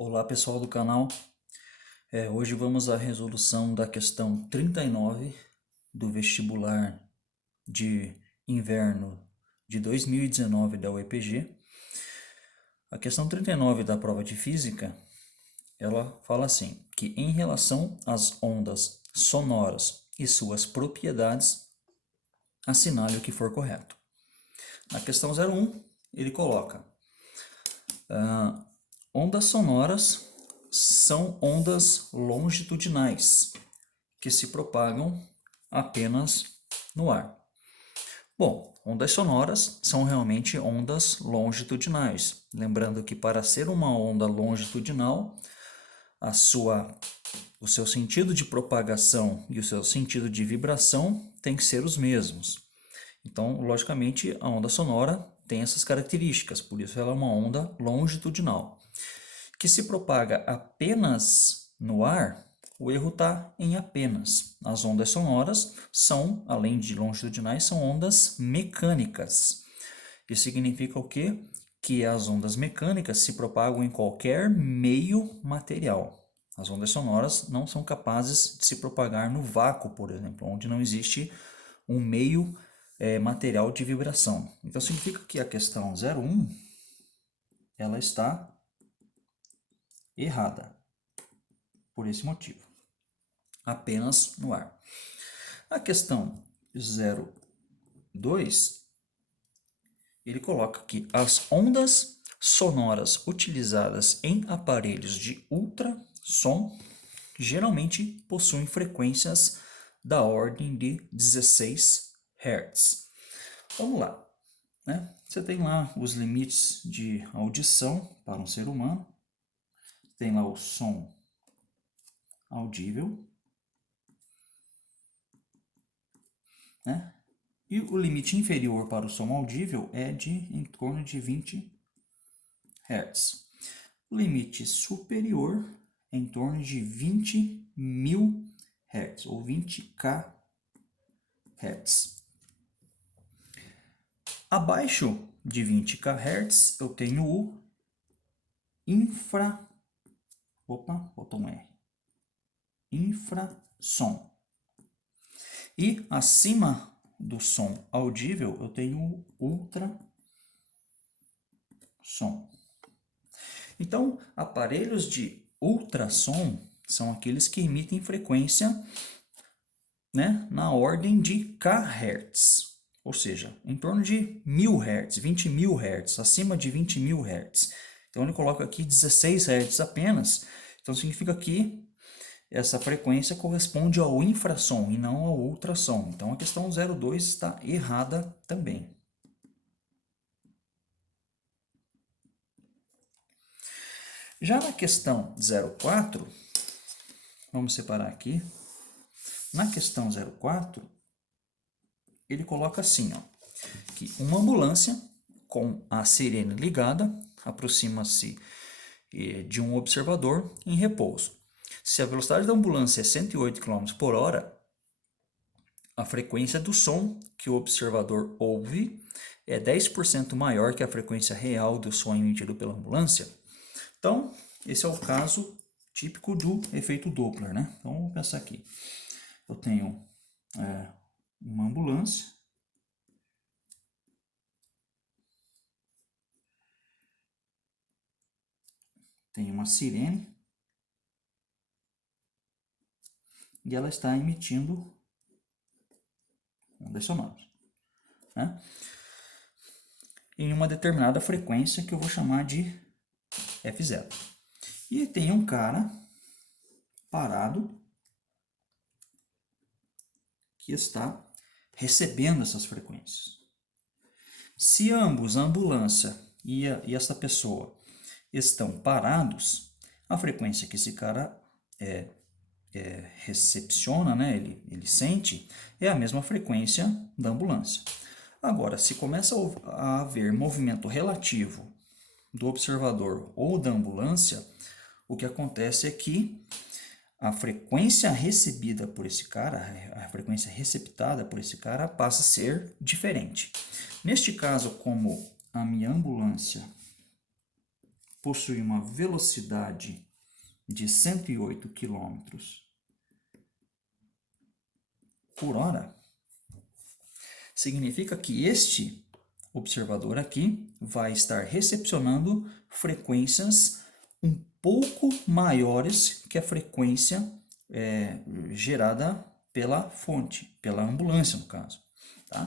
Olá pessoal do canal, hoje vamos à resolução da questão 39 do vestibular de inverno de 2019 da UEPG. A questão 39 da prova de física, ela fala assim, que em relação às ondas sonoras e suas propriedades, assinale o que for correto. Na questão 01, ele coloca, ondas sonoras são ondas longitudinais que se propagam apenas no ar. Bom, ondas sonoras são realmente ondas longitudinais. Lembrando que para ser uma onda longitudinal, o seu sentido de propagação e o seu sentido de vibração têm que ser os mesmos. Então, logicamente, a onda sonora tem essas características, por isso ela é uma onda longitudinal. Que se propaga apenas no ar, o erro está em apenas. As ondas sonoras são, além de longitudinais, são ondas mecânicas. Isso significa o quê? Que as ondas mecânicas se propagam em qualquer meio material. As ondas sonoras não são capazes de se propagar no vácuo, por exemplo, onde não existe um meio material de vibração. Então significa que a questão 01 ela está errada por esse motivo. Apenas no ar. A questão 02, ele coloca que as ondas sonoras utilizadas em aparelhos de ultrassom geralmente possuem frequências da ordem de 16 Hz. Vamos lá, né? Você tem lá os limites de audição para um ser humano. Tem lá o som audível, né? E o limite inferior para o som audível é de em torno de 20 Hz. O limite superior é em torno de 20.000 Hz, ou 20 kHz. Abaixo de 20 kHz, eu tenho o infrassom. E acima do som audível, eu tenho o ultrassom. Então, aparelhos de ultrassom são aqueles que emitem frequência, né, na ordem de kHz, ou seja, em torno de 1000 Hz, 20.000 Hz, acima de 20.000 Hz. Então, ele coloca aqui 16 Hz apenas, então significa que essa frequência corresponde ao infrassom e não ao ultrassom. Então, a questão 02 está errada também. Já na questão 04, vamos separar aqui. Na questão 04, ele coloca assim, ó, que uma ambulância com a sirene ligada aproxima-se de um observador em repouso. Se a velocidade da ambulância é 108 km por hora, a frequência do som que o observador ouve é 10% maior que a frequência real do som emitido pela ambulância. Então, esse é o caso típico do efeito Doppler, né? Então, vamos pensar aqui. Eu tenho uma ambulância, tem uma sirene, e ela está emitindo ondas sonoras, né? Em uma determinada frequência que eu vou chamar de F0. E tem um cara parado que está recebendo essas frequências. Se ambos, a ambulância e essa pessoa, estão parados, a frequência que esse cara recepciona, né, ele sente, é a mesma frequência da ambulância. Agora, se começa a haver movimento relativo do observador ou da ambulância, o que acontece é que a frequência recebida por esse cara, a frequência receptada por esse cara passa a ser diferente. Neste caso, como a minha ambulância possui uma velocidade de 108 km por hora, significa que este observador aqui vai estar recepcionando frequências um pouco maiores que a frequência gerada pela fonte, pela ambulância no caso, tá?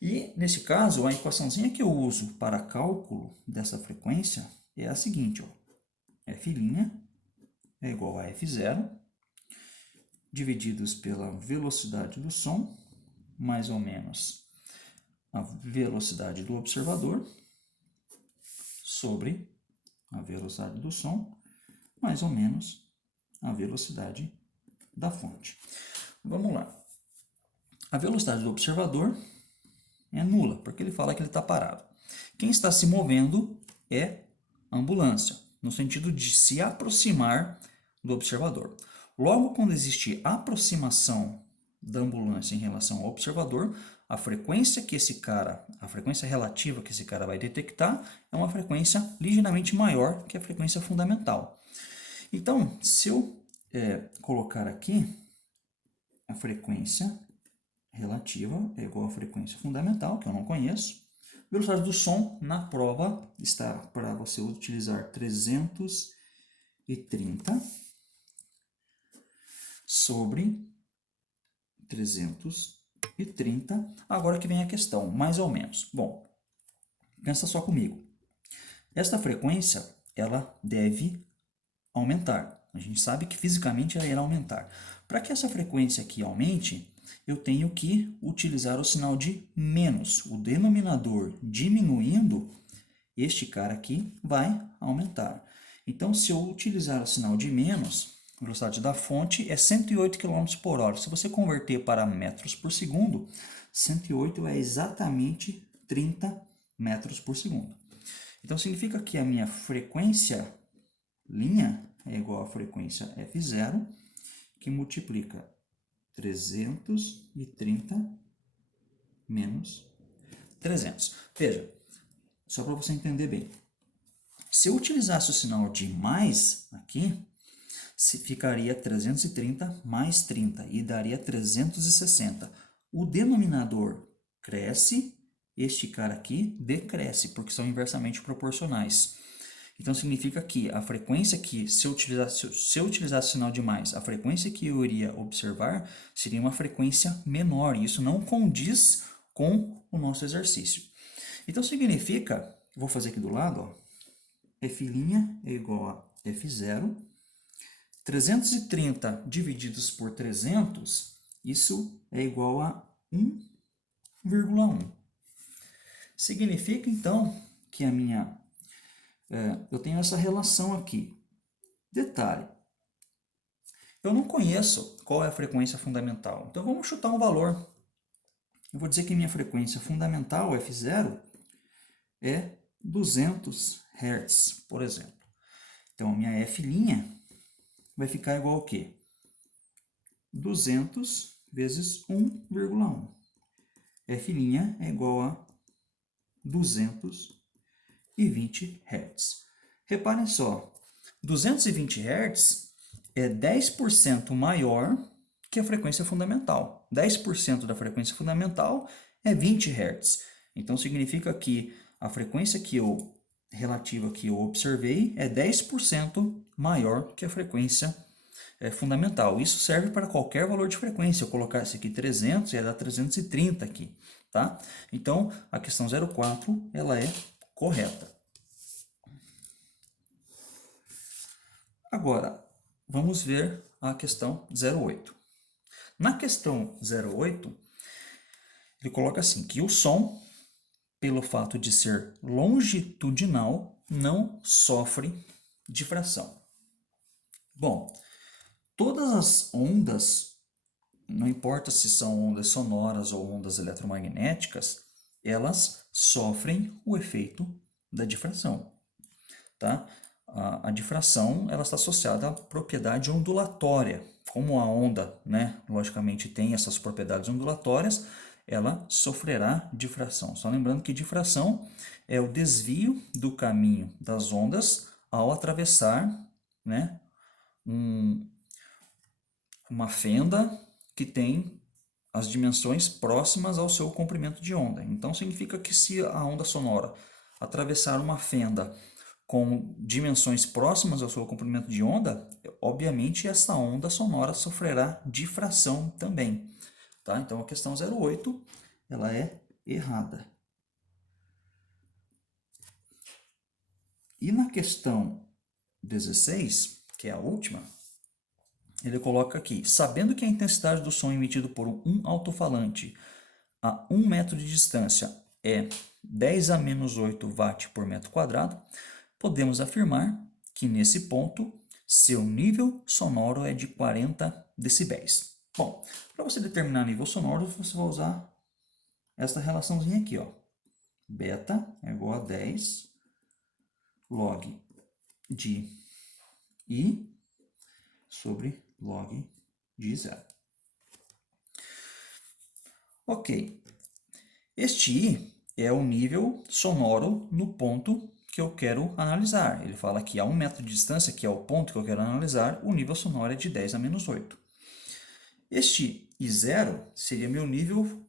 E nesse caso, a equaçãozinha que eu uso para cálculo dessa frequência é a seguinte, ó, F' é igual a F0 divididos pela velocidade do som, mais ou menos a velocidade do observador, sobre a velocidade do som, mais ou menos a velocidade da fonte. Vamos lá. A velocidade do observador é nula, porque ele fala que ele está parado. Quem está se movendo é a ambulância, no sentido de se aproximar do observador. Logo, quando existe aproximação da ambulância em relação ao observador, a frequência relativa que esse cara vai detectar é uma frequência ligeiramente maior que a frequência fundamental. Então, se eu colocar aqui a frequência relativa é igual à frequência fundamental, que eu não conheço. Velocidade do som, na prova, está para você utilizar 330 sobre 330. Agora que vem a questão, mais ou menos. Bom, pensa só comigo. Esta frequência, ela deve aumentar. A gente sabe que fisicamente ela irá aumentar. Para que essa frequência aqui aumente, eu tenho que utilizar o sinal de menos. O denominador diminuindo, este cara aqui vai aumentar. Então, se eu utilizar o sinal de menos, a velocidade da fonte é 108 km por hora. Se você converter para metros por segundo, 108 é exatamente 30 metros por segundo. Então, significa que a minha frequência linha é igual à frequência F0, que multiplica 330 menos 300. Veja, só para você entender bem. Se eu utilizasse o sinal de mais aqui, ficaria 330 mais 30 e daria 360. O denominador cresce, este cara aqui decresce, porque são inversamente proporcionais. Então, significa que a frequência que, se eu utilizasse o sinal de mais, a frequência que eu iria observar seria uma frequência menor, e isso não condiz com o nosso exercício. Então, significa, vou fazer aqui do lado, ó, F' é igual a F0, 330 divididos por 300, isso é igual a 1,1. Significa, então, que eu tenho essa relação aqui. Detalhe, eu não conheço qual é a frequência fundamental, então vamos chutar um valor. Eu vou dizer que minha frequência fundamental, F0, é 200 Hz, por exemplo. Então, a minha F' vai ficar igual ao quê? 200 vezes 1,1. F' é igual a 220 Hz. Reparem só, 220 Hz é 10% maior que a frequência fundamental. 10% da frequência fundamental é 20 Hz. Então, significa que a frequência relativa que eu observei é 10% maior que a frequência fundamental. Isso serve para qualquer valor de frequência. Eu colocasse aqui 300, ia dar 330 aqui, tá? Então, a questão 04, ela é correta. Agora, vamos ver a questão 08. Na questão 08, ele coloca assim, que o som, pelo fato de ser longitudinal, não sofre difração. Bom, todas as ondas, não importa se são ondas sonoras ou ondas eletromagnéticas, elas sofrem o efeito da difração, tá? A difração, ela está associada à propriedade ondulatória. Como a onda, né, logicamente tem essas propriedades ondulatórias, ela sofrerá difração. Só lembrando que difração é o desvio do caminho das ondas ao atravessar, né, uma fenda que tem as dimensões próximas ao seu comprimento de onda. Então, significa que se a onda sonora atravessar uma fenda com dimensões próximas ao seu comprimento de onda, obviamente essa onda sonora sofrerá difração também. Tá? Então, a questão 08, ela é errada. E na questão 16, que é a última, ele coloca aqui: sabendo que a intensidade do som emitido por um alto-falante a 1 metro de distância é 10 a menos 8 watt por metro quadrado, podemos afirmar que nesse ponto seu nível sonoro é de 40 decibéis. Bom, para você determinar nível sonoro, você vai usar essa relaçãozinha aqui, ó. Beta é igual a 10 log de I sobre log de 0. Ok. Este I é o nível sonoro no ponto que eu quero analisar. Ele fala que a 1 metro de distância, que é o ponto que eu quero analisar, o nível sonoro é de 10 a menos 8. Este I0 seria meu nível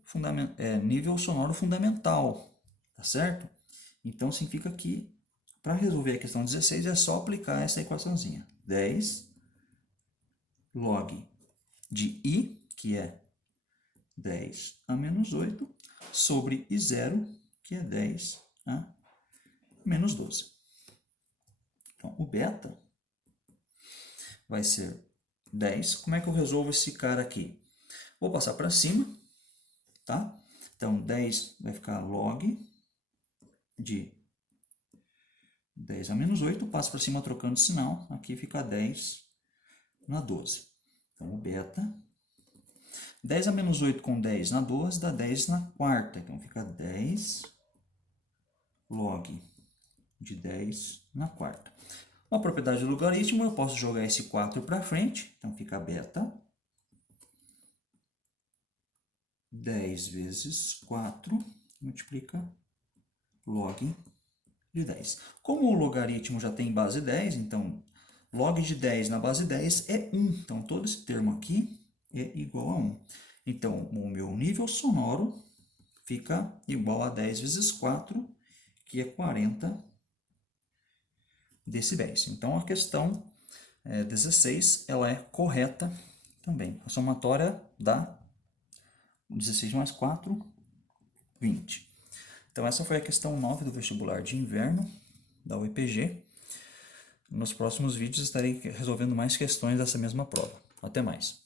sonoro fundamental, tá certo? Então, significa que, para resolver a questão 16, é só aplicar essa equaçãozinha. 10 log de I, que é 10 a menos 8, sobre I0, que é 10 a menos 12. Então, o beta vai ser 10. Como é que eu resolvo esse cara aqui? Vou passar para cima, tá? Então, 10 vai ficar log de 10 a menos 8. Passo para cima trocando de sinal. Aqui fica 10 na 12. Então, o beta... 10 a menos 8 com 10 na 12 dá 10 na quarta. Então, fica 10 log de 10 na quarta. Uma propriedade do logaritmo, eu posso jogar esse 4 para frente. Então, fica beta 10 vezes 4 multiplica log de 10. Como o logaritmo já tem base 10, então log de 10 na base 10 é 1. Então, todo esse termo aqui é igual a 1. Então, o meu nível sonoro fica igual a 10 vezes 4, que é 40 decibéis. Então, a questão 16 ela é correta também. A somatória dá 16 mais 4, 20. Então, essa foi a questão 9 do vestibular de inverno da UEPG. Nos próximos vídeos estarei resolvendo mais questões dessa mesma prova. Até mais!